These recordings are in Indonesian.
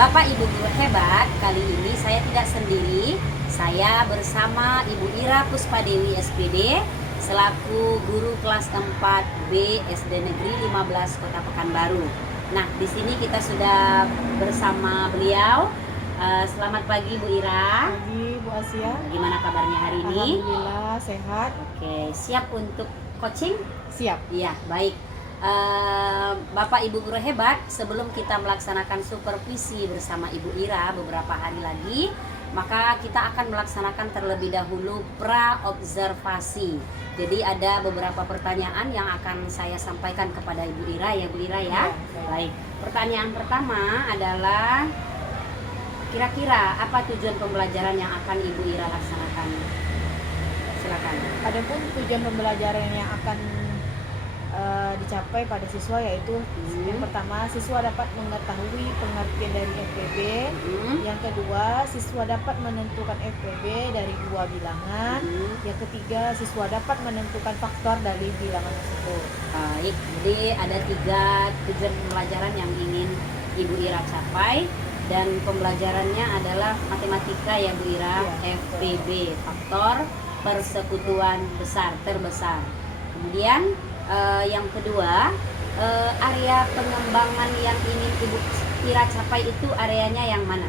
Bapak Ibu guru hebat, kali ini saya tidak sendiri. Saya bersama Ibu Ira Puspadewi SPD selaku guru kelas 4B SD Negeri 15 Kota Pekanbaru. Nah, di sini kita sudah bersama beliau. Selamat pagi Bu Ira. Pagi Bu Asia. Gimana kabarnya hari ini? Alhamdulillah sehat. Oke, siap untuk coaching? Siap. Iya, baik. Bapak Ibu guru hebat, sebelum kita melaksanakan supervisi bersama Ibu Ira beberapa hari lagi, maka kita akan melaksanakan terlebih dahulu pra-observasi. Jadi ada beberapa pertanyaan yang akan saya sampaikan kepada Ibu Ira ya Bu Ira ya. Baik. Pertanyaan pertama adalah, kira-kira apa tujuan pembelajaran yang akan Ibu Ira laksanakan? Silakan. Adapun tujuan pembelajaran yang akan dicapai pada siswa yaitu yang pertama, siswa dapat mengetahui pengertian dari FPB. Yang kedua, siswa dapat menentukan FPB dari 2 bilangan. Yang ketiga, siswa dapat menentukan faktor dari bilangan tersebut. Baik, jadi ada 3 tujuan pembelajaran yang ingin Ibu Ira capai, dan pembelajarannya adalah matematika ya Bu Ira, ya, FPB, faktor persekutuan terbesar. Kemudian yang kedua, area pengembangan yang ingin Ibu Ira capai itu areanya yang mana?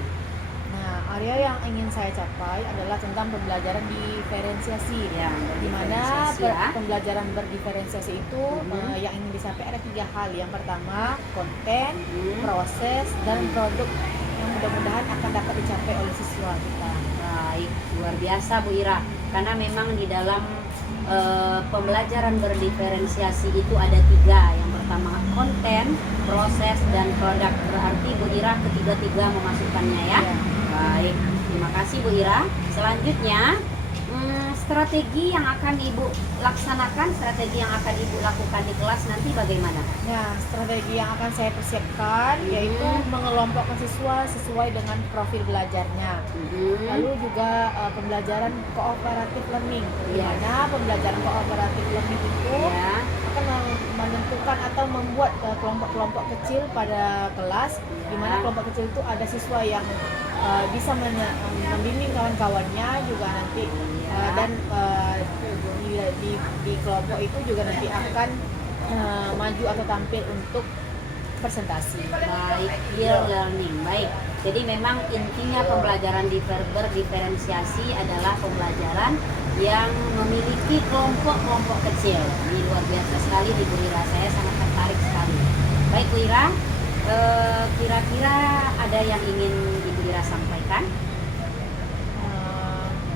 Nah, area yang ingin saya capai adalah tentang pembelajaran diferensiasi, ya, di mana pembelajaran berdiferensiasi itu yang ingin dicapai ada 3 hal. Yang pertama, konten, proses, dan produk yang mudah-mudahan akan dapat dicapai oleh siswa kita. Baik, luar biasa Bu Ira, karena memang di dalam pembelajaran berdiferensiasi itu ada 3. Yang pertama konten, proses, dan produk. Berarti Bu Ira ketiga-tiga memasukkannya ya. Baik, terima kasih Bu Ira. Selanjutnya, strategi yang akan Ibu laksanakan, strategi yang akan Ibu lakukan di kelas nanti bagaimana? Nah, strategi yang akan saya persiapkan yaitu mengelompokkan siswa sesuai dengan profil belajarnya. Lalu juga pembelajaran cooperative learning, di mana pembelajaran cooperative learning itu akan menentukan atau membuat kelompok-kelompok kecil pada kelas, di mana kelompok kecil itu ada siswa yang bisa membimbing kawan-kawannya juga nanti, dan di kelompok itu juga nanti akan maju atau tampil untuk presentasi. Baik, peer learning. Baik. Jadi memang intinya pembelajaran berdiferensiasi adalah pembelajaran yang memiliki kelompok-kelompok kecil. Ini luar biasa sekali di Bu Ira. Saya sangat tertarik sekali. Baik Bu Ira, kira-kira ada yang ingin Ibu Ira sampaikan?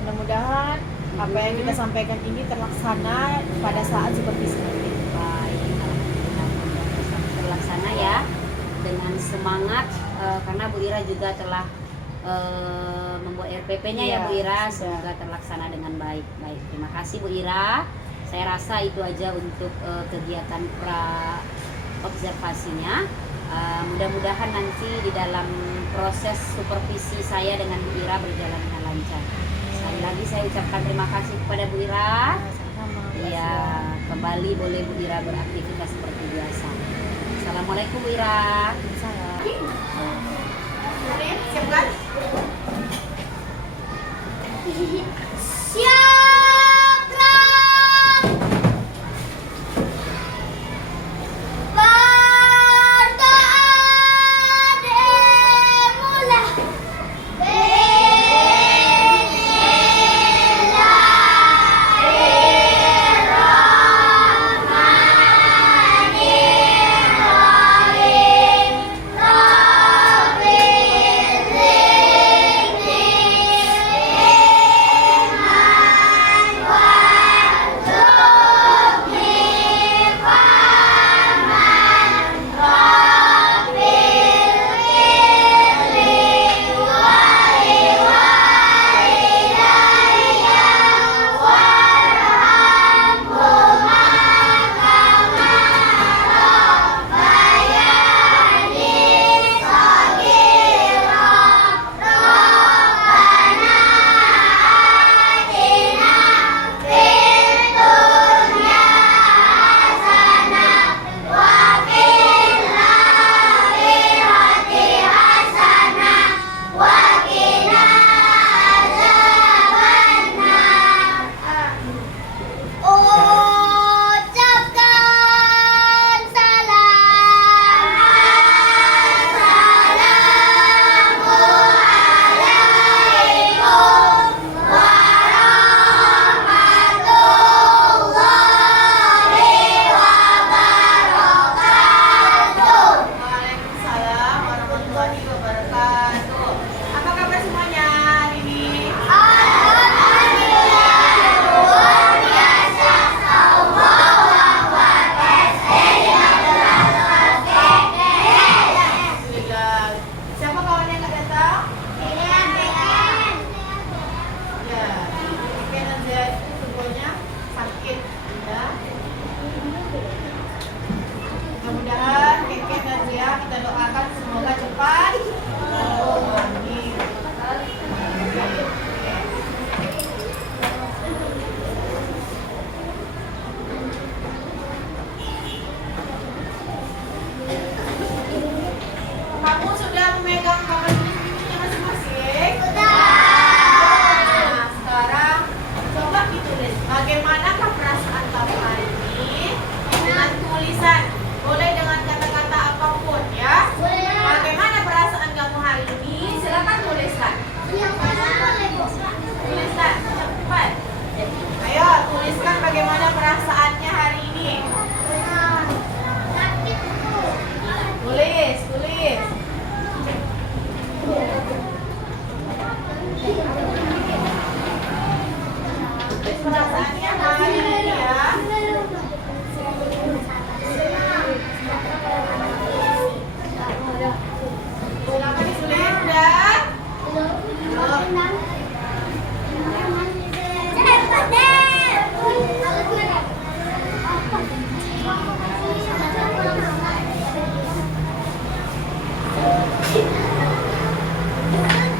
Mudah-mudahan apa yang kita sampaikan ini terlaksana pada saat supervisi nanti. Baik, terlaksana ya dengan semangat, karena Bu Ira juga telah membuat RPP-nya ya Bu Ira. Semoga terlaksana dengan baik. Baik, terima kasih Bu Ira. Saya rasa itu aja untuk kegiatan pra observasinya. Mudah-mudahan nanti di dalam proses supervisi saya dengan Bu Ira berjalan dengan lancar. Sekali lagi saya ucapkan terima kasih kepada Bu Ira. Iya, kembali boleh Bu Ira beraktivitas seperti biasa. Assalamualaikum Bu Ira. Siap.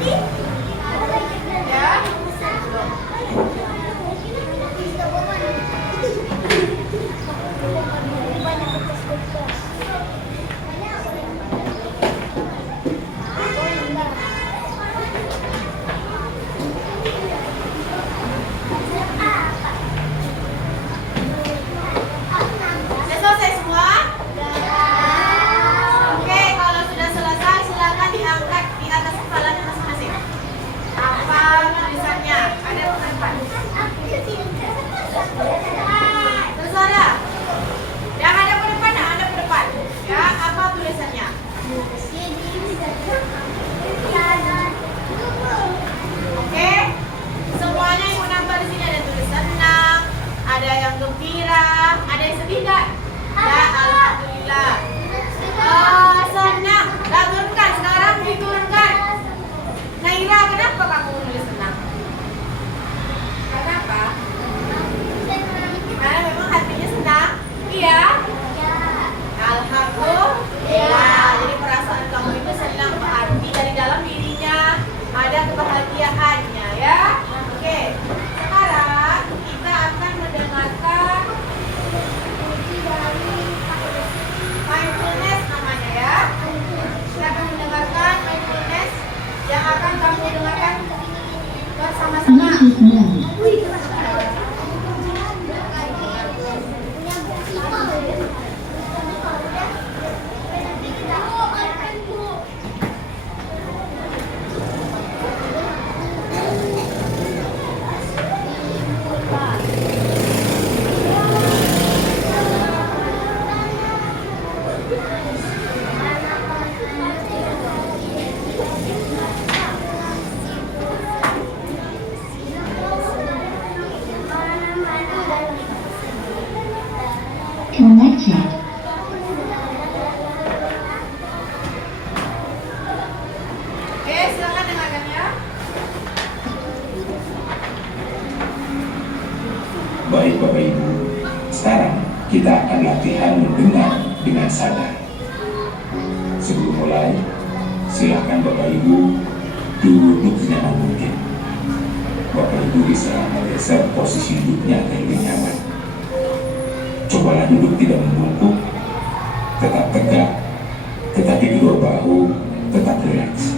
Ya. Sudah selesai semua? Oke, kalau sudah selesai silakan diangkat di atas kepalanya masing-masing. Apa tulisannya? Ada pendapat? Terserah. Yang ada ke depan, yang ada ke depan. Ya, apa tulisannya? Oke. Semuanya yang menambah di sini ada tulisan senang, ada yang gembira, ada yang sedih nggak? Ya, alhamdulillah. Senang. Nggak turunkan, sekarang diturunkan. Naira, kenapa kamu nulis senang? Kenapa? Karena memang hatinya senang. Iya. Alhamdulillah. Jadi perasaan kamu itu senang, berarti dari dalam dirinya ada kebahagiaannya, ya. Oke. Sekarang kita akan mendengarkan mindfulness namanya, ya. Kita akan mendengarkan mindfulness yang akan kamu dengarkan bersama-sama. Connected. Oke, silakan dengarkan, ya. Baik Bapak Ibu, sekarang kita akan latihan mendengar dengan sadar. Sebelum mulai, silakan Bapak Ibu duduk senyaman mungkin. Bapak Ibu bisa menggeser posisi duduknya agar lebih nyaman. Cobalah duduk tidak membungkuk, tetap tegak, tetapi kedua bahu tetap rileks.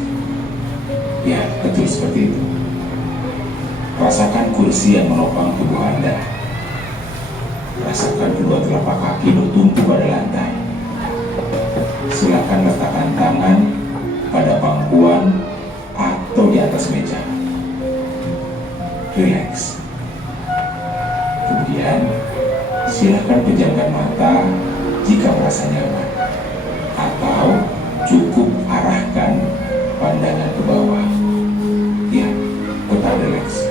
Ya, betul seperti itu. Rasakan kursi yang menopang tubuh Anda. Rasakan kedua telapak kaki bertumpu pada lantai. Silakan letakkan tangan pada pangkuan atau di atas meja. Rileks. Kemudian, silakan pejamkan mata jika merasa nyaman. Atau cukup arahkan pandangan ke bawah. Ya, tetap rileks.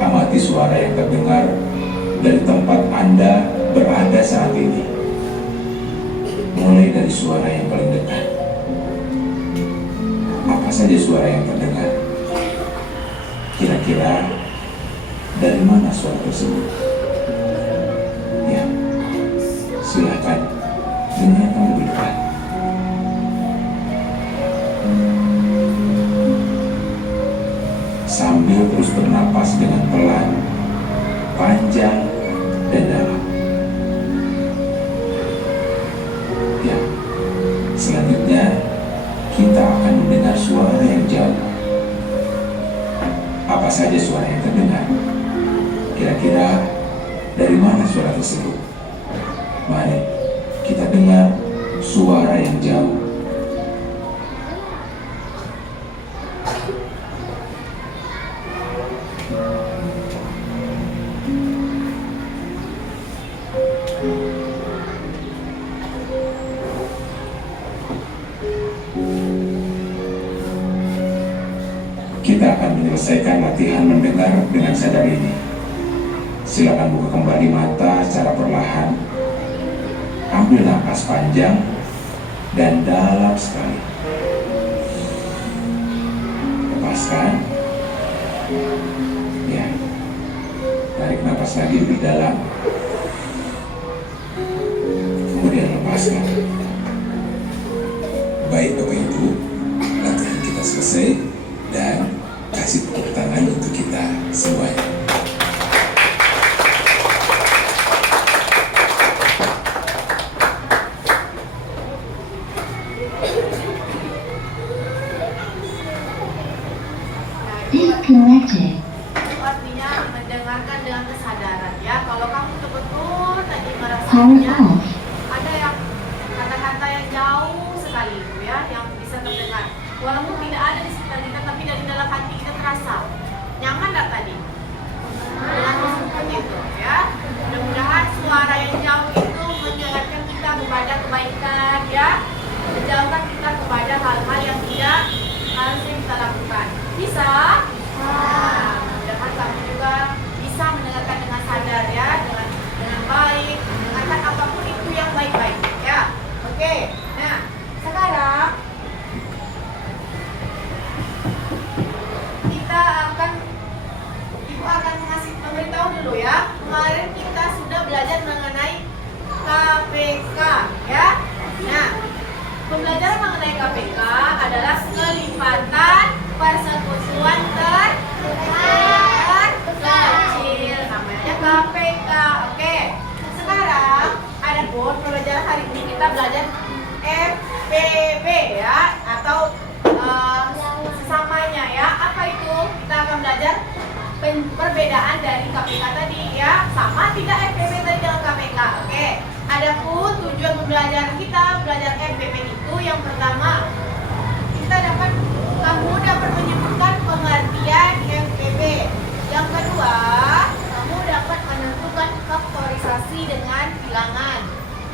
Amati suara yang terdengar dari tempat Anda berada saat ini. Mulai dari suara yang paling dekat. Apa saja suara yang terdengar? Kira-kira dari mana suara tersebut? Ya, silakan dengarkan lebih dekat. Sambil terus bernapas dengan pelan, panjang, dan dalam. Ya, selanjutnya kita akan mendengar suara yang jauh. Apa saja suara yang terdengar? Kira-kira dari mana suara tersebut? Mari kita dengar suara yang jauh. Kita akan menyelesaikan latihan mendengar dengan sadar ini. Silakan buka kembali mata secara perlahan. Ambil napas panjang dan dalam sekali. Lepaskan. Ya. Tarik napas lagi lebih dalam. Kemudian lepaskan. Baik Bapak Ibu. dulu. Latihan kita selesai dan kasih tepuk tangan untuk kita semuanya. Disconnected. Itu artinya mendengarkan dengan kesadaran ya. Kalau kamu betul-betul tadi Power merasakannya off. ada yang kata-kata yang jauh sekali itu ya, yang bisa terdengar. Walaupun tidak ada di sekitar kita, tapi dari dalam hati kita terasa nyaman tak tadi? Dengan seperti itu ya. Mudah-mudahan suara yang jauh itu mengingatkan kita kepada kebaikan ya, menjauhkan kita kepada hal-hal yang tidak harusnya kita lakukan. Bisa? Nah, mudah-mudahan kamu juga bisa mendengarkan dengan sadar ya, dengan baik, mendengarkan apapun itu yang baik-baik ya. Oke. Nah, sekarang kita akan Ibu akan memberitahu dulu ya. Kemarin kita sudah belajar mengenai KPK ya. Nah, pembelajaran mengenai KPK adalah kelipatan persekutuan terkecil, namanya KPK. Oke. Sekarang ada pun pembelajaran hari ini kita belajar FPB ya, atau sesamanya ya. Apa itu? Kita akan belajar perbedaan dari KPK tadi ya. Sama tidak FPB tadi dengan KPK? Oke. Adapun tujuan pembelajaran kita belajar FPB itu yang pertama, kamu dapat menyebutkan pengertian FPB. Yang kedua, kamu dapat menentukan faktorisasi dengan bilangan.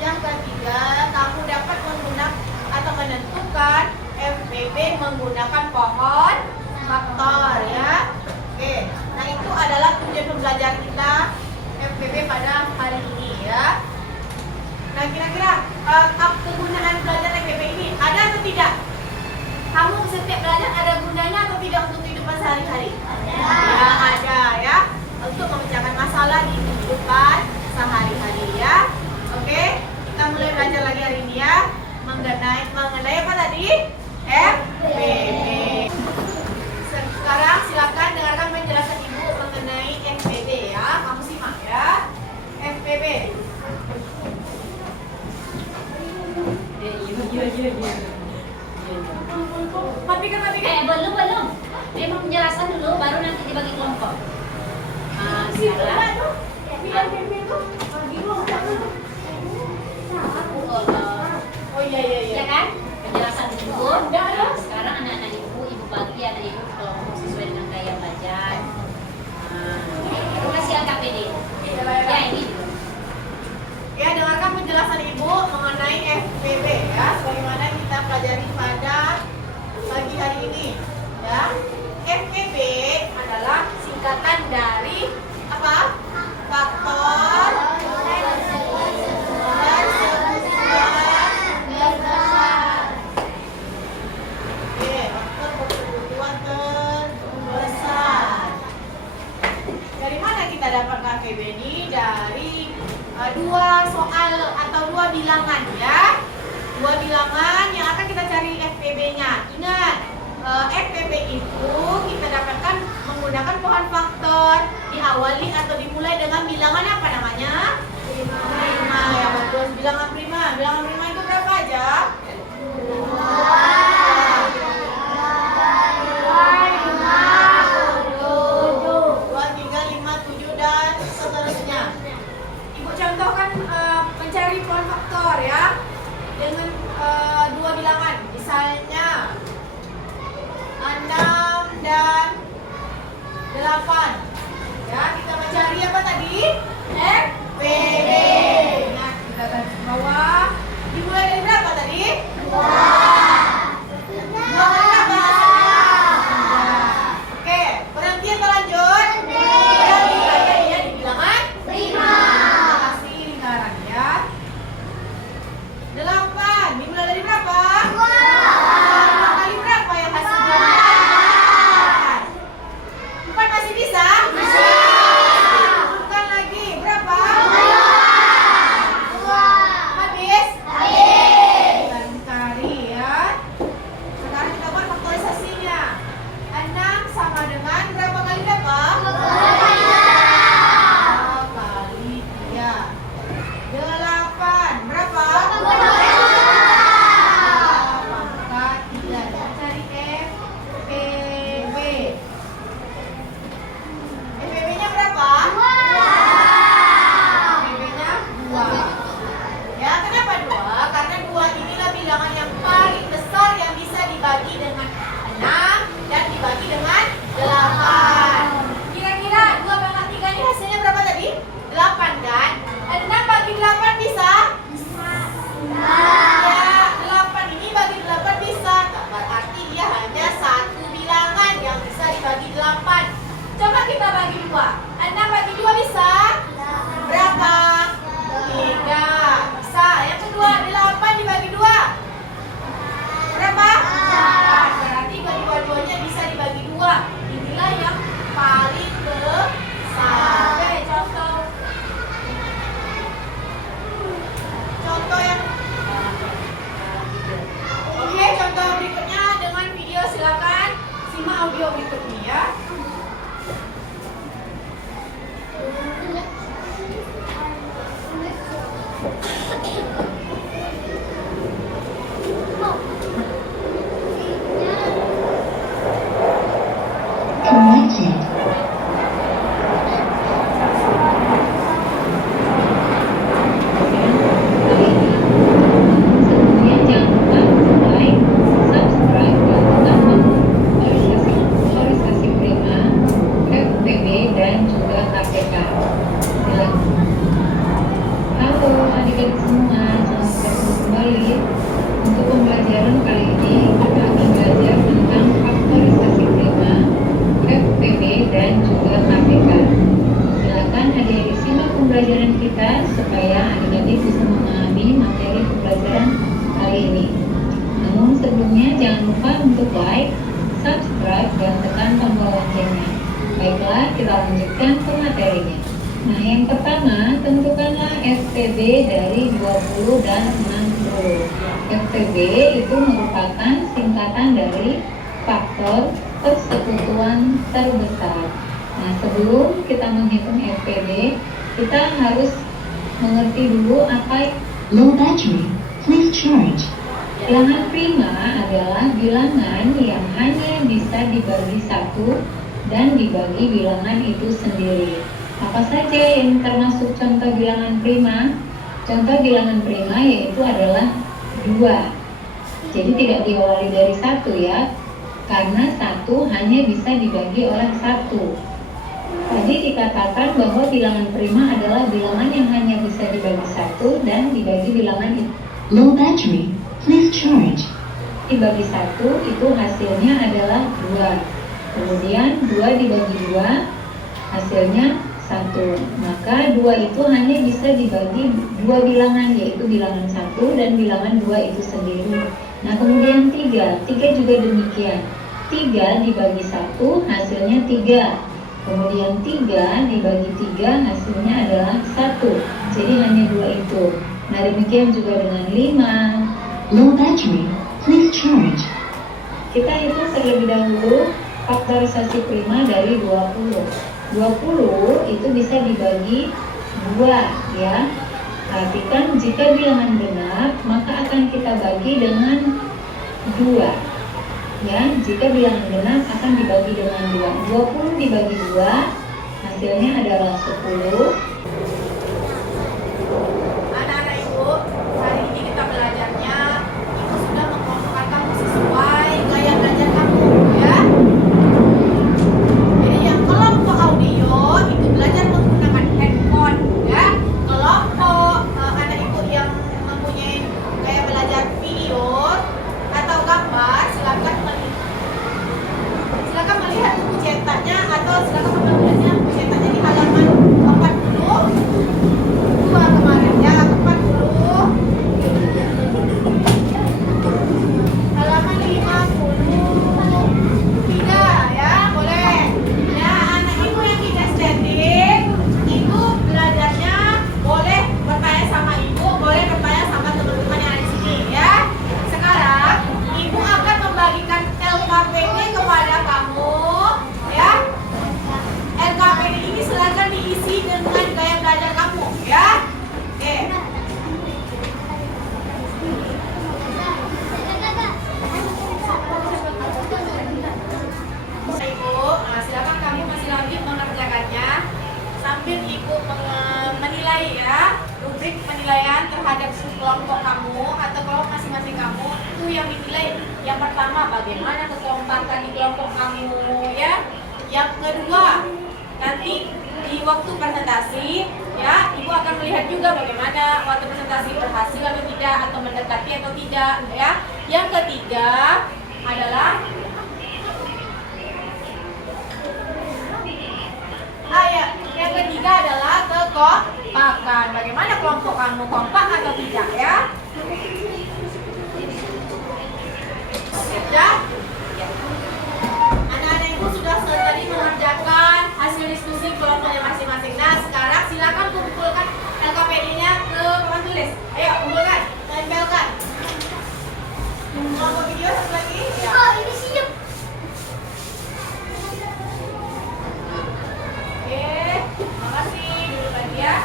Yang ketiga, kamu dapat menggunakan atau menentukan FPB menggunakan pohon faktor ya. Oke, nah itu adalah tujuan pembelajaran kita FPB pada hari ini ya. Nah kira-kira kegunaan belajar FPB ini ada atau tidak? Kamu setiap belajar ada gunanya atau tidak untuk kehidupan sehari-hari? Ya ada ya, untuk memecahkan masalah di kehidupan sehari-hari ya. Oke, kita mulai belajar lagi hari ini ya, mengenai apa tadi? FPB. Sekarang silakan dengarkan penjelasan Ibu mengenai FPB ya. Kamu simak ya. FPB. Matikan. Belum. Memang penjelasan dulu, baru nanti dibagi kelompok. Sekarang. Oh iya. Ya kan? Penjelasan dulu. Sekarang anak-anak ibu bagi anak ibu kelompok sesuai dengan gaya belajar. Terima kasih KPD. Ya ini dulu. Ya, dengarkan penjelasan Ibu mengenai FPB ya, sebagaimana kita pelajari pada pagi hari ini ya. FPB adalah singkatan dari apa? Faktor persekutuan besar. dibagi dengan 8. Kira-kira 2 pangkat 3 ini hasilnya berapa tadi? 8 kan? 6 bagi 8 bisa? Ya, 8 ini bagi 8 bisa. Berarti dia hanya satu bilangan yang bisa dibagi 8. Coba kita bagi 2. 6 bagi 2 bisa? Berapa? 3. Bisa. Yang kedua, 8 dibagi 2. Berapa? 4. Berarti bagi dua-duanya bisa dibagi 2. Inilah yang paling besar. Oke, contoh yang Oke, contoh berikutnya dengan video, silakan simak audio berikutnya ya. Connected. Sebelumnya jangan lupa like, subscribe, dan tekan notifikasi prima, FPB, dan juga KPK. Halo adik-adik semua, selamat datang kembali. Untuk pembelajaran kali ini kita akan belajar tentang faktorisasi prima, FPB, dan juga KPK. Silakan adik-adik simak pembelajaran kita supaya adik-adik bisa memahami materi pembelajaran kali ini. Namun sebelumnya jangan lupa untuk like, subscribe, dan tekan tombol loncengnya. Baiklah, kita lanjutkan ke materinya. Nah, yang pertama, tentukanlah FPB dari 20 dan 60. FPB itu merupakan singkatan dari faktor persekutuan terbesar. Nah, sebelum kita menghitung FPB, kita harus mengerti dulu apa Low battery. Please charge. bilangan prima adalah bilangan yang hanya bisa dibagi 1 dan dibagi bilangan itu sendiri. Apa saja yang termasuk contoh bilangan prima? Contoh bilangan prima yaitu adalah 2. Jadi tidak diawali dari 1 ya, karena 1 hanya bisa dibagi oleh 1. Tadi dikatakan bahwa bilangan prima adalah bilangan yang hanya bisa dibagi 1 dan dibagi bilangan itu. Low battery. Please charge. Dibagi 1 itu hasilnya adalah 2. Kemudian 2 dibagi 2 hasilnya 1. Maka 2 itu hanya bisa dibagi 2 bilangan, yaitu bilangan 1 dan bilangan 2 itu sendiri. Nah, kemudian 3 juga demikian. 3 dibagi 1 hasilnya 3. Kemudian 3 dibagi 3 hasilnya adalah 1. Jadi hanya 2 itu. Nah, demikian juga dengan 5. Low battery. Please charge. Kita hitung terlebih dahulu faktorisasi prima dari 20. 20 itu bisa dibagi 2 ya. Perhatikan, jika bilangan genap maka akan kita bagi dengan 2 ya. Jika bilangan genap akan dibagi dengan 2. 20 dibagi 2 hasilnya adalah 10. Anak-anak ibu, hari ini kita belajarnya itu sudah mengelompokkan kamu sesuai gaya belajar kamu ya. Jadi yang kelompok audio itu belajar menggunakan handphone ya. Kelompok anak ibu yang mempunyai gaya belajar video atau gambar, silakan melihat buku cetaknya atau silakan membelinya buku cetaknya di halaman 42 kemarin ya, 40 halaman 53 ya, boleh ya. Anak ibu yang kinestetik itu belajarnya boleh bertanya sama ibu, boleh bertanya sama teman-teman yang ada di sini ya. Sekarang ibu akan membagikan LKPD kepada kamu ya. LKPD ini silakan diisi dengan gaya belajar kamu ya. Oke. Ibu, silakan kamu masih lanjut mengerjakannya sambil ibu menilai ya, rubrik penilaian terhadap kelompok kamu atau kelompok masing-masing kamu itu yang dinilai. Yang pertama, bagaimana kekompakan tambahkan di kelompok kamu ya. Yang kedua, nanti di waktu presentasi ya, Ibu akan melihat juga bagaimana waktu presentasi berhasil atau tidak, atau mendekati atau tidak ya. Yang ketiga adalah yang ketiga adalah kekompakan. Bagaimana kelompok kamu, kompak atau tidak ya? Ya. Anak-anak Ibu sudah tadi mengerjakan hasil diskusi kelompoknya masing-masing. Nah, sekarang silakan kumpulkan LKPD-nya ke papan tulis. Ayo, kumpulkan, tempelkan. Kelompok video satu lagi. Ya. Oh, ini siap. Oke, makasih. Duduk lagi ya.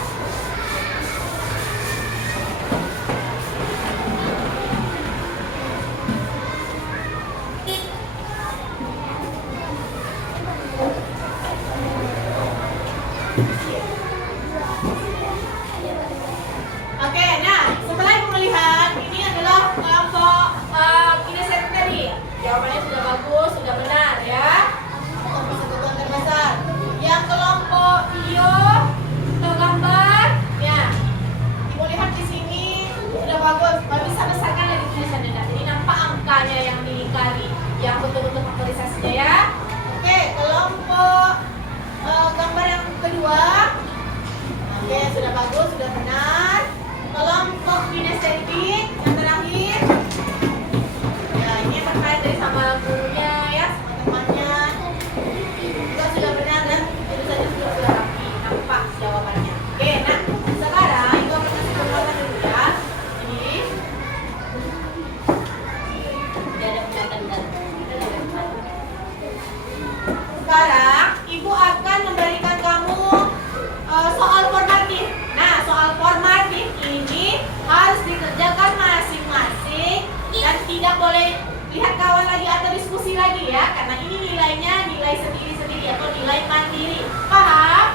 Oke, nah setelah Ibu melihat ini adalah kelompok kinesetik tadi. Jawabannya sudah bagus, sudah benar ya. Persatuan terbesar. Yang kelompok video atau gambar, ya. Ibu lihat di sini sudah bagus. Bisa besarkan lagi tulisannya. Jadi nampak angkanya yang dilingkari, yang betul-betul faktorisasinya ya. Oke, kelompok gambar yang kedua. Oke, sudah bagus, sudah benar. Kelompok kinestetik yang terakhir. Ya, ini terkait dari sama gurunya ya, sama temannya. Juga sudah benar dan tulisannya sudah rapi, nampak jawabannya. Oke, nah sekarang Ibu akan kasih gambaran dulu ya. Ini. Tidak ada muatan dan Sekarang Ibu akan memberikan kamu soal formatif. Nah, soal formatif ini harus dikerjakan masing-masing dan tidak boleh lihat kawan lagi atau diskusi lagi ya, karena ini nilainya nilai sendiri-sendiri atau nilai mandiri. Paham?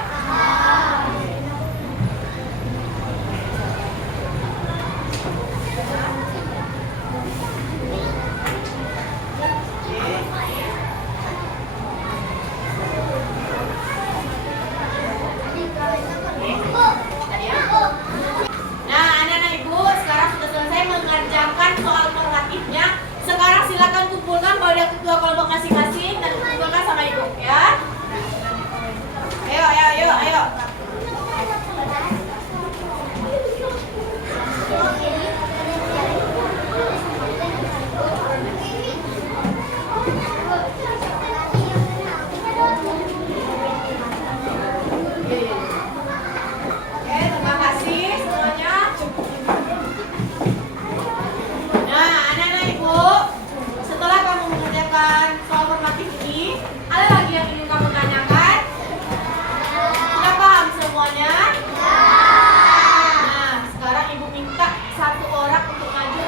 Nah, anak-anak Ibu sekarang sudah selesai mengerjakan soal formatifnya. Sekarang silakan kumpulkan pada ketua kelompok masing-masing dan kumpulkan sama Ibu ya. Ayo. Oke, terima kasih semuanya. Nah, anak-anak Ibu, setelah kamu mengerjakan soal formatif ini, ada lagi yang ingin kamu tanyakan? Sudah paham semuanya? Nah, sekarang Ibu minta satu orang untuk maju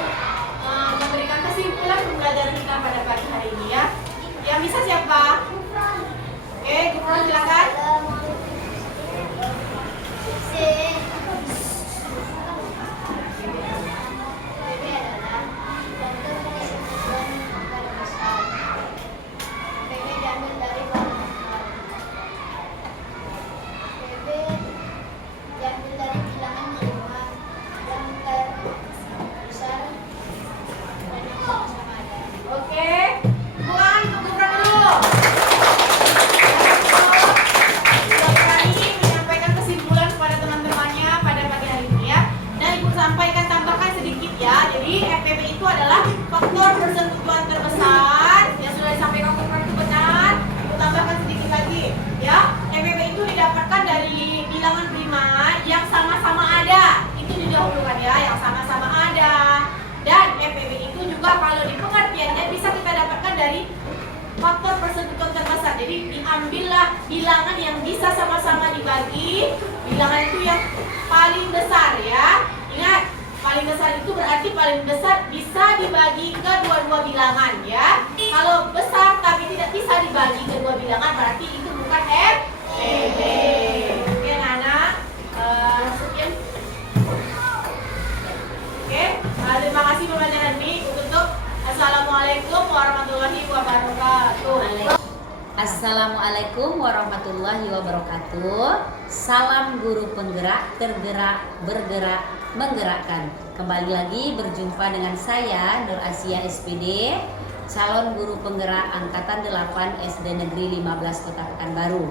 memberikan kesimpulan pembelajaran kita pada pagi hari ini ya. Yang bisa siapa? Oke, Guru silakan. Oke, bukan untuk Gibran dulu. Sudah berani menyampaikan kesimpulan kepada teman-temannya pada pagi hari ini ya. Dan Ibu sampaikan tambahkan sedikit ya. Jadi FPP itu adalah faktor persekutuan terbesar yang sudah disampaikan Gibran itu benar. Ibu tambahkan sedikit lagi ya. FPP itu didapatkan dari bilangan prima yang sama-sama ada. Itu didahulukan ya, yang sama-sama ada. Dan FPP itu juga kalau di pengertiannya bisa kita dapatkan dari faktor persekutuan terbesar. Jadi diambillah bilangan yang bisa sama-sama dibagi. Bilangan itu yang paling besar ya. Ingat, paling besar itu berarti paling besar bisa dibagi ke dua-dua bilangan ya. Kalau besar tapi tidak bisa dibagi ke dua bilangan berarti itu bukan FPP. Oke anak-anak, sekian. Oke, terima kasih pembelajaran ini. Tutup. Assalamualaikum warahmatullahi wabarakatuh. Assalamualaikum warahmatullahi wabarakatuh. Salam guru penggerak, tergerak, bergerak, menggerakkan. Kembali lagi berjumpa dengan saya Nur Asia SPD, calon guru penggerak angkatan 8 SD Negeri 15 Kota Pekanbaru.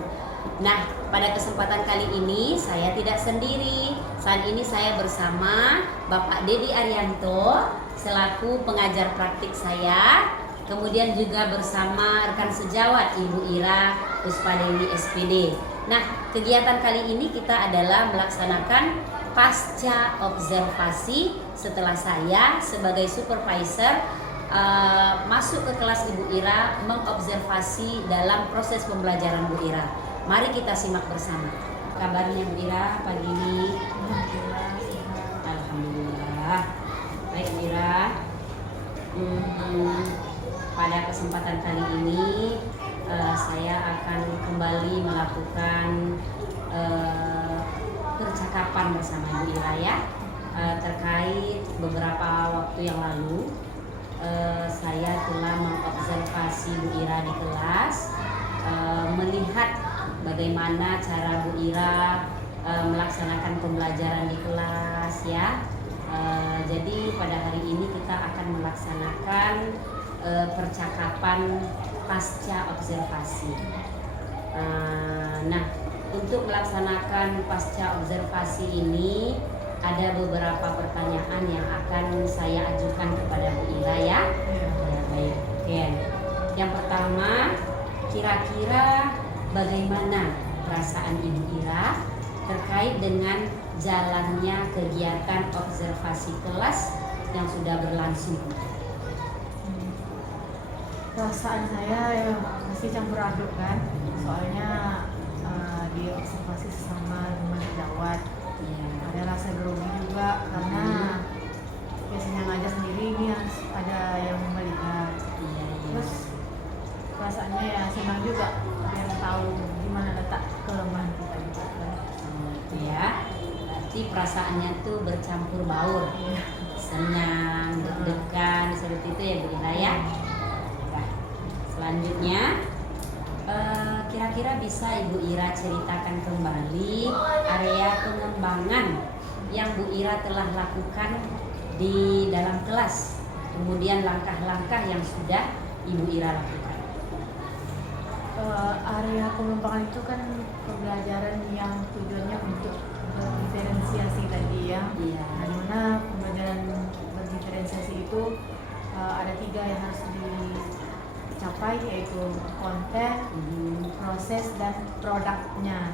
Nah, pada kesempatan kali ini saya tidak sendiri. Saat ini saya bersama Bapak Dedi Arianto selaku pengajar praktik saya. Kemudian juga bersama rekan sejawat Ibu Ira Puspadewi SPD. Nah, kegiatan kali ini kita adalah melaksanakan pasca observasi setelah saya sebagai supervisor masuk ke kelas Ibu Ira mengobservasi dalam proses pembelajaran Bu Ira. Mari kita simak bersama. Kabarnya Bu Ira pagi ini? Alhamdulillah. Baik Bu Ira. Pada kesempatan kali ini saya akan kembali melakukan percakapan bersama Ibu Ira ya, terkait beberapa waktu yang lalu saya telah mengobservasi Bu Ira di kelas, melihat bagaimana cara Bu Ira melaksanakan pembelajaran di kelas ya. Jadi pada hari ini kita akan melaksanakan percakapan pasca observasi. Nah, untuk melaksanakan pasca observasi ini ada beberapa pertanyaan yang akan saya ajukan kepada Bu Ira ya. Baik. Oke. Yang pertama, kira-kira bagaimana perasaan Ibu Ira terkait dengan jalannya kegiatan observasi kelas yang sudah berlangsung? Perasaan saya ya masih campur aduk kan, soalnya di observasi sesama teman sejawat ada rasa grogi juga karena biasanya ngajar sendiri ini harus ada yang melihat. Terus perasaannya ya senang juga biar tahu gimana letak kelemahan kita juga kan. Ya, berarti perasaannya tuh bercampur baur, senang, deg-degan seperti itu ya Bu Ira ya. Selanjutnya, kira-kira bisa Ibu Ira ceritakan kembali area pengembangan yang Bu Ira telah lakukan di dalam kelas, kemudian langkah-langkah yang sudah Ibu Ira lakukan. Area pengembangan itu kan pembelajaran yang tujuannya untuk berdiferensiasi tadi ya. Iya. Nah, dimana pembelajaran berdiferensiasi itu ada 3 yang harus dicapai, yaitu konten, proses, dan produknya.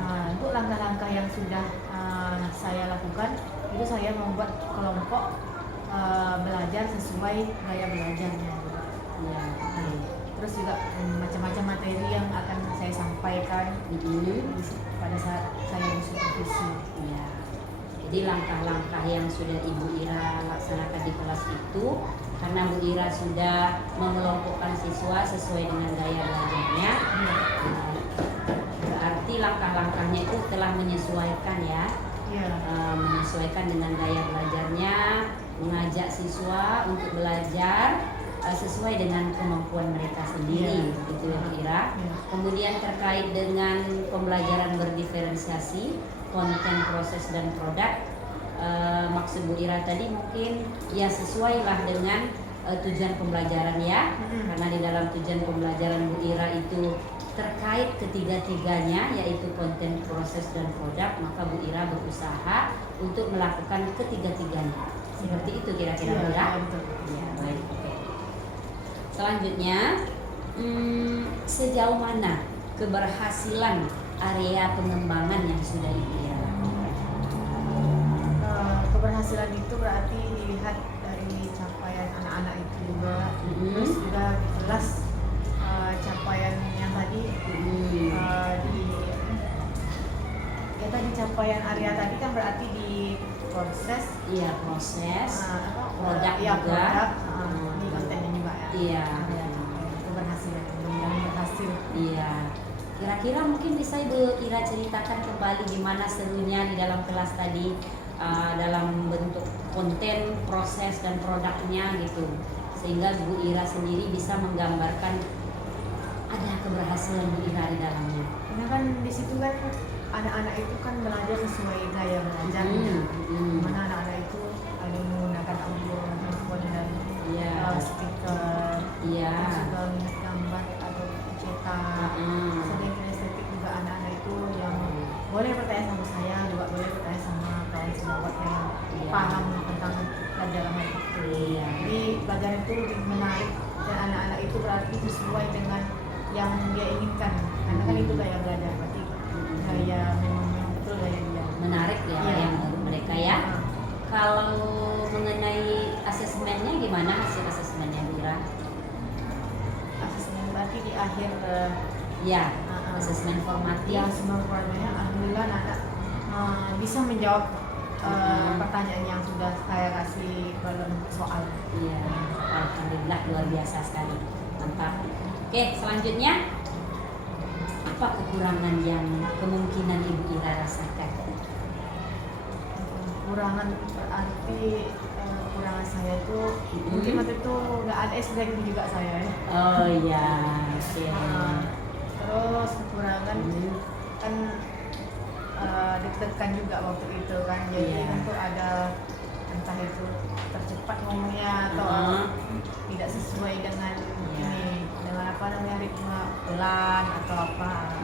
Nah, untuk langkah-langkah yang sudah saya lakukan itu saya membuat kelompok belajar sesuai gaya belajarnya. Terus juga macam-macam materi yang akan saya sampaikan pada saat saya disupervisi. Jadi langkah-langkah yang sudah Ibu Ira laksanakan di kelas itu karena Bu Ira sudah mengelompokkan siswa sesuai dengan gaya belajarnya, berarti langkah-langkahnya itu telah menyesuaikan ya, menyesuaikan dengan gaya belajarnya, mengajak siswa untuk belajar sesuai dengan kemampuan mereka sendiri, gitu ya Bu Ira. Kemudian terkait dengan pembelajaran berdiferensiasi, konten, proses, dan produk, maksud Bu Ira tadi mungkin ya sesuailah dengan tujuan pembelajaran ya, karena di dalam tujuan pembelajaran Bu Ira itu terkait ketiga-tiganya, yaitu konten, proses, dan produk, maka Bu Ira berusaha untuk melakukan ketiga-tiganya. Seperti itu kira-kira Bu Ira? Ya, baik. Oke. Selanjutnya, sejauh mana keberhasilan area pengembangan yang sudah Ibu Ira lakukan? Keberhasilan itu berarti dilihat dari capaian anak-anak itu juga, terus juga di kelas capaian yang tadi tadi capaian area tadi kan berarti di proses, produk juga, produk, di kontennya juga ya. Iya. Keberhasilan yang berhasil. Iya. Kira-kira mungkin bisa Ibu Ira ceritakan kembali gimana serunya di dalam kelas tadi, dalam bentuk konten, proses, dan produknya gitu, sehingga Bu Ira sendiri bisa menggambarkan ada keberhasilan keberhasilan Bu Ira di dalamnya? Karena kan di situ kan anak-anak itu kan belajar sesuai gaya belajarnya. Mana anak-anak itu ada menggunakan audio, handphone dan speaker, terus juga minat gambar atau cetak. Selain estetik juga anak-anak itu yang boleh bertanya sama saya, juga boleh bertanya sama kawan sejawatnya yang paham tentang pelajaran itu. Jadi pelajaran itu lebih menarik dan anak-anak itu berarti sesuai dengan yang dia inginkan. Karena kan itu gaya belajar, berarti gaya memang betul gaya dia. Menarik ya yang menurut mereka ya. Kalau mengenai asesmennya gimana hasil asesmennya Bu Ira? Asesmen berarti di akhir asesmen formatif. ya semua formanya alhamdulillah anak bisa menjawab pertanyaan yang sudah saya kasih dalam soal. Iya, alhamdulillah luar biasa sekali, mantap. Oke, selanjutnya apa kekurangan yang kemungkinan Ibu Ira rasakan? Kekurangan berarti kekurangan saya tuh mungkin waktu itu nggak ada SDG juga saya ya. Oh iya, oke. Terus kekurangan kan deg-degan juga waktu itu kan, jadi kan tuh ada entah itu tercepat ngomongnya atau tidak sesuai dengan ini, dengan apa namanya ritme pelan atau apa,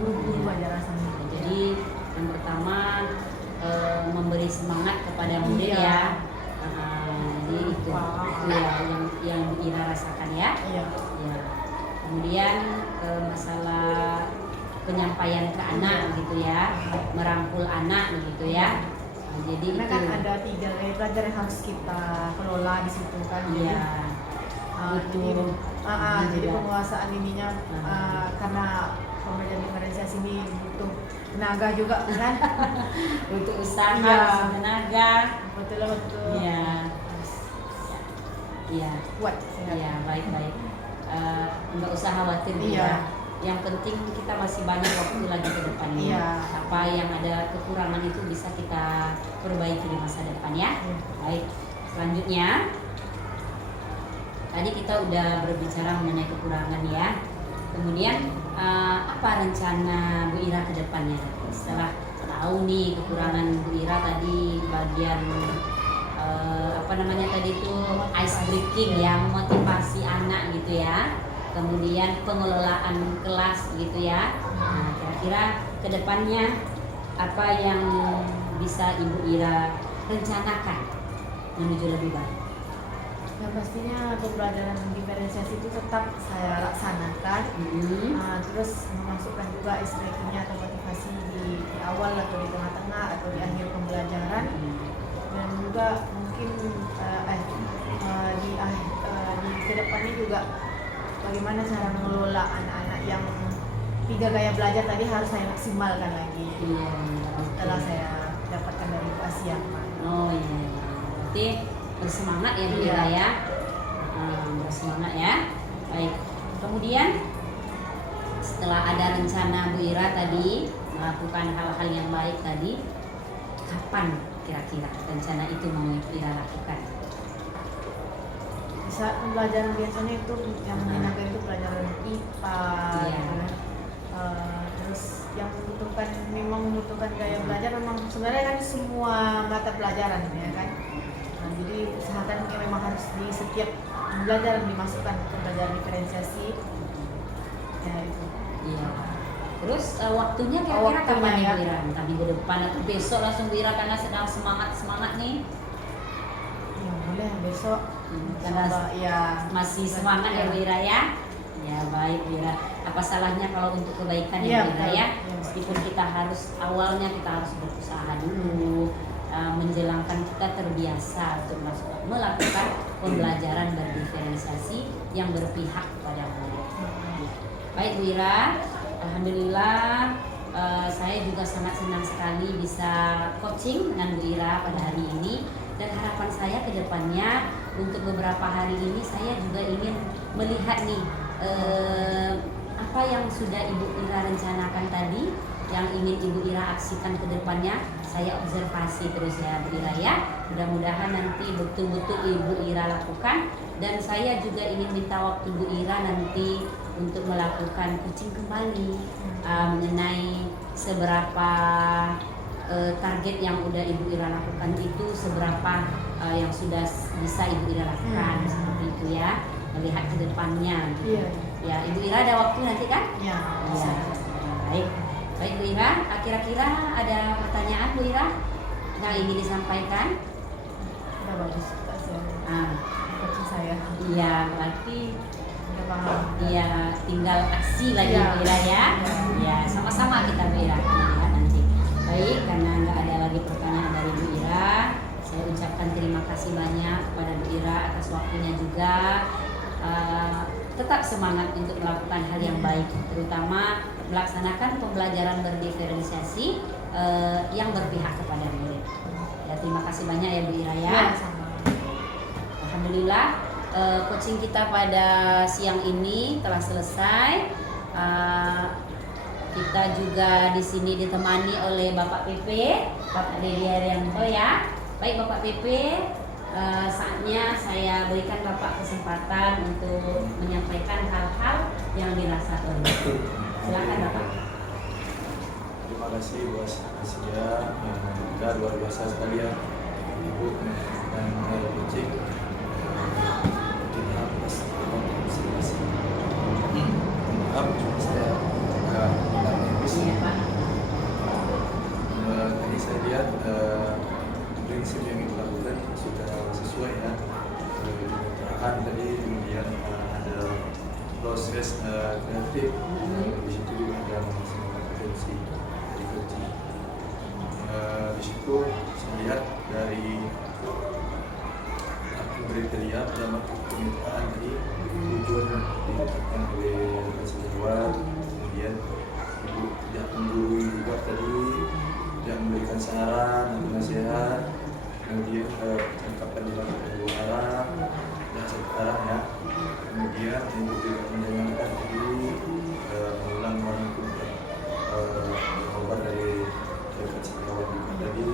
buru-buru aja rasanya. Jadi yang pertama memberi semangat kepada murid ya. Jadi itu ya yang Bu Ira rasakan ya. Iya. Ya. Kemudian masalah penyampaian ke anak gitu ya, merangkul anak begitu ya. Jadi Karena itu kan ada 3 gaya belajar yang harus kita kelola di situ kan. iya. Jadi, jadi Iya. penguasaan ininya karena pembelajaran diferensiasi ini butuh tenaga juga kan. Untuk usaha, Iya. tenaga. betul. Iya. Iya. Kuat sehat. Iya, baik-baik. Nggak usah khawatir Bu Iya. Ira. Yang penting kita masih banyak waktu lagi ke depannya. Iya. Apa yang ada kekurangan itu bisa kita perbaiki di masa depan ya. Iya. Baik. Selanjutnya tadi kita udah berbicara mengenai kekurangan ya. Kemudian apa rencana Bu Ira ke depannya? Setelah tahu nih kekurangan Bu Ira tadi bagian apa namanya tadi itu ice breaking ya, memotivasi anak gitu ya. Kemudian pengelolaan kelas gitu ya. Nah, kira-kira ke depannya apa yang bisa Ibu Ira rencanakan menuju lebih baik? Yang pastinya pembelajaran diferensiasi itu tetap saya laksanakan. Terus memasukkan juga SPK-nya atau motivasi di awal atau di tengah-tengah atau di akhir pembelajaran. Dan juga mungkin di kedepannya juga bagaimana cara mengelola anak-anak yang 3 gaya belajar tadi harus saya maksimalkan lagi. Setelah saya dapatkan dari Bu Asia. Oh iya, berarti bersemangat ya Bu Ira ya. Bersemangat ya. Baik. Kemudian setelah ada rencana Bu Ira tadi melakukan hal-hal yang baik tadi, kapan kira-kira rencana itu mau Bu Ira lakukan? Saat pembelajaran biasanya itu yang menyenangkan itu pelajaran IPA, Iya. gitu kan. Terus yang membutuhkan gaya belajar memang sebenarnya kan semua mata pelajaran ya kan. Jadi usahakan memang harus di setiap pembelajaran dimasukkan pembelajaran diferensiasi. Ya itu. Iya. Terus waktunya kira-kira Waktunya kapan nih ya. Bu Ira? Entah minggu depan atau besok langsung Bu Ira karena sedang semangat nih. Ya boleh besok. Karena Coba, ya masih semangat ya Bu Ira ya. Ya baik Bu Ira. Apa salahnya kalau untuk kebaikan ya Bu Ira betul. ya? Ya. Meskipun kita harus awalnya kita harus berusaha dulu, menjelangkan kita terbiasa untuk melakukan pembelajaran berdiferensiasi yang berpihak pada murid. Baik Bu Ira, alhamdulillah saya juga sangat senang sekali bisa coaching dengan Bu Ira pada hari ini. Dan harapan saya ke depannya untuk beberapa hari ini saya juga ingin melihat nih apa yang sudah Ibu Ira rencanakan tadi yang ingin Ibu Ira aksikan ke depannya, saya observasi terus ya Bu Ira ya. Mudah-mudahan nanti betul-betul Ibu Ira lakukan, dan saya juga ingin minta waktu Bu Ira nanti untuk melakukan coaching kembali mengenai seberapa target yang udah Ibu Ira lakukan itu, seberapa yang sudah bisa Ibu Ira lakukan, seperti itu ya, melihat ke depannya gitu. Iya. Ya, Ibu Ira ada waktu nanti kan? Ya. Ya. Baik. Baik Bu Ira, kira-kira ada pertanyaan Bu Ira yang ingin disampaikan? Udah bagus Kak Ah, coaching saya. iya, berarti Udah paham. iya tinggal aksi lagi Iya. Bu Ira ya. Ya, sama-sama kita Bu Ira lihat nanti. Baik, karena nggak ada lagi pertanyaan dari Bu Ira, saya ucapkan terima kasih banyak kepada Bu Ira atas waktunya juga. Tetap semangat untuk melakukan hal yang baik, terutama melaksanakan pembelajaran berdiferensiasi yang berpihak kepada murid. Ya, terima kasih banyak ya Bu Ira ya. Ya, sama. Alhamdulillah coaching kita pada siang ini telah selesai. Kita juga di sini ditemani oleh Bapak PP, Bapak Dedi Arianto ya. Baik Bapak PP, saatnya saya berikan Bapak kesempatan untuk menyampaikan hal-hal yang dirasa perlu. Silakan Bapak. Terima kasih Bos Asia yang juga luar biasa sekali ya Ibu dan coaching tidak pas observasi. Maaf saya agak nervous. Iya Pak. Tadi saya lihat prinsip yang dilakukan sudah sesuai ya. Arahan tadi, kemudian ada proses kreatif, di situ juga ada memaksimalkan potensi dari coaching. Di situ saya lihat dari kriteria pertama permintaan tadi tujuan yang ditetapkan oleh sejawat, kemudian ibu tidak menggurui juga tadi, tidak memberikan saran atau nasihat, kemudian percakapan dilakukan dua arah dan sekarang ya, kemudian ibu juga mendengarkan tadi mengulang merangkum jawaban dari dekat sejawat juga tadi,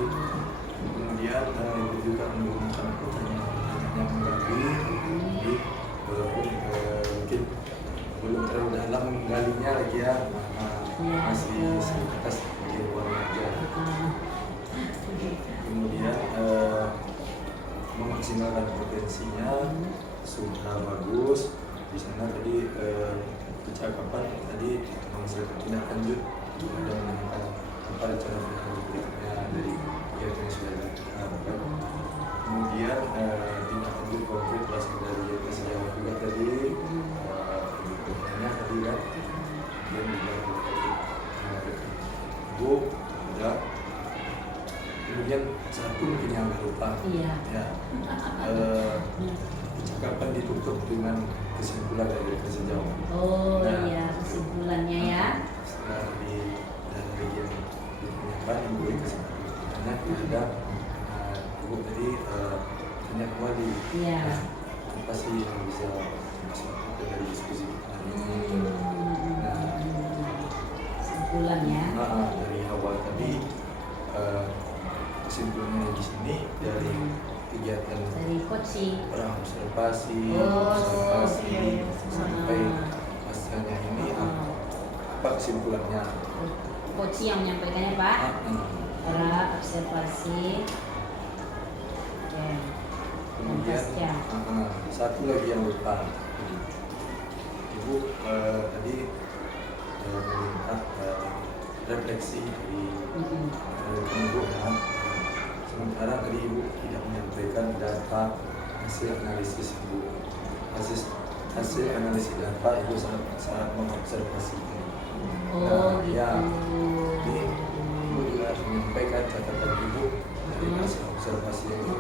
kemudian ibu juga menggunakan pertanyaan yang mengganggu, jadi walaupun mungkin belum terlalu dalam menggalinya lagi ya, masih sebatas di luar aja. Kemudian memaksimalkan potensinya sudah bagus. Di sana tadi percakapan tadi menghasilkan tindak lanjut dan menemukan apa rencana berikutnya dari kegiatan yang sudah dilakukan. Kemudian tindak lanjut konkret berasal dari sejawat juga tadi, tadi kan dia dilakukan Bu udah. Kemudian satu mungkin yang lupa Iya. ya, percakapan ditutup dengan kesimpulan dari sejawat. Oh Nah, iya, kesimpulannya ya. setelah dan bagian ditanyakan ibu beri kesimpulannya ada ibu tadi tanya kembali Iya. apa sih yang bisa masuk dari diskusi kita hari ini. Kesimpulan ya. Dari awal tadi kesimpulannya di sini dari kegiatan Dari coaching. orang observasi, Oh, observasi iya. sampai hasilnya ini apa kesimpulannya? Coaching yang menyampaikannya Pak. Para observasi. Oke. Kemudian Ya. satu lagi yang lupa, Ibu tadi meminta refleksi dari Ibu ya. Sementara tadi Ibu tidak menyampaikan data hasil analisis Ibu. Hasil analisis data Ibu saat mengobservasi. Oh gitu. Ya, jadi Ibu juga menyampaikan catatan Ibu dari hasil observasi ini.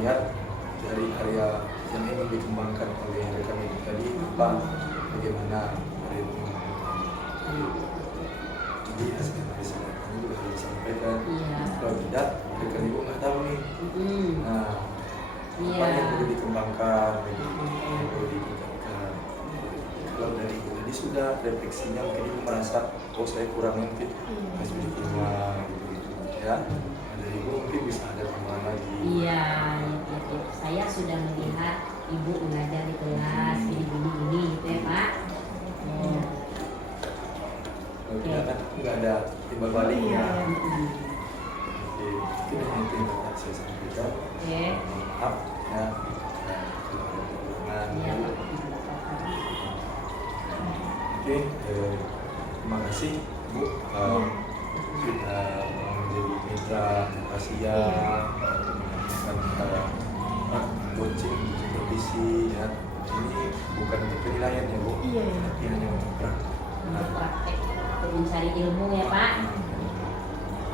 Lihat dari area yang ingin dikembangkan oleh rekan Ibu tadi apa, bagaimana dari jadi hasil analisis data ini juga harus disampaikan. Iya. Kalau tidak, rekan Ibu nggak tahu nih. Nah, apa Iya. yang perlu dikembangkan, yang perlu ditingkatkan. Kalau dari Ibu tadi Jadi sudah refleksinya mungkin ibu merasa, oh saya kurang mungkin masih diterima gitu ya. Dari ibu mungkin bisa ada tambahan lagi. Iya, saya sudah melihat ibu mengajar di kelas ini gitu ya Pak. Kalau tidak kan nggak ada timbal baliknya. Mm-mm. Oke, mungkin hanya itu yang dapat saya sampaikan. Oke. Maaf ya. Nah, Iya Pak. Oke, terima kasih Bu sudah menjadi mitra rahasia menyampaikan coaching supervisi ya. Ini bukan untuk penilaian ya Bu, Iya. tapi hanya untuk praktek. Untuk praktek, untuk mencari ilmu ya Pak.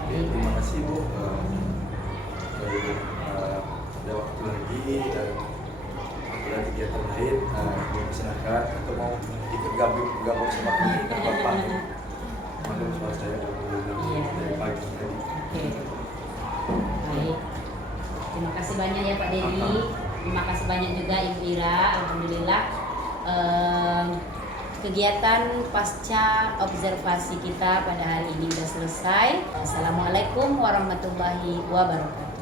Oke, terima kasih Bu. Kalau ada waktu lagi dan ada kegiatan lain, silakan atau mau ikut gabung sama kami dan Bapak. Maklum soal saya dari pagi tadi. Oke. Baik. Terima kasih banyak ya Pak Dedi. Terima kasih banyak juga Ibu Ira. Alhamdulillah. Kegiatan pasca observasi kita pada hari ini sudah selesai. Assalamualaikum warahmatullahi wabarakatuh.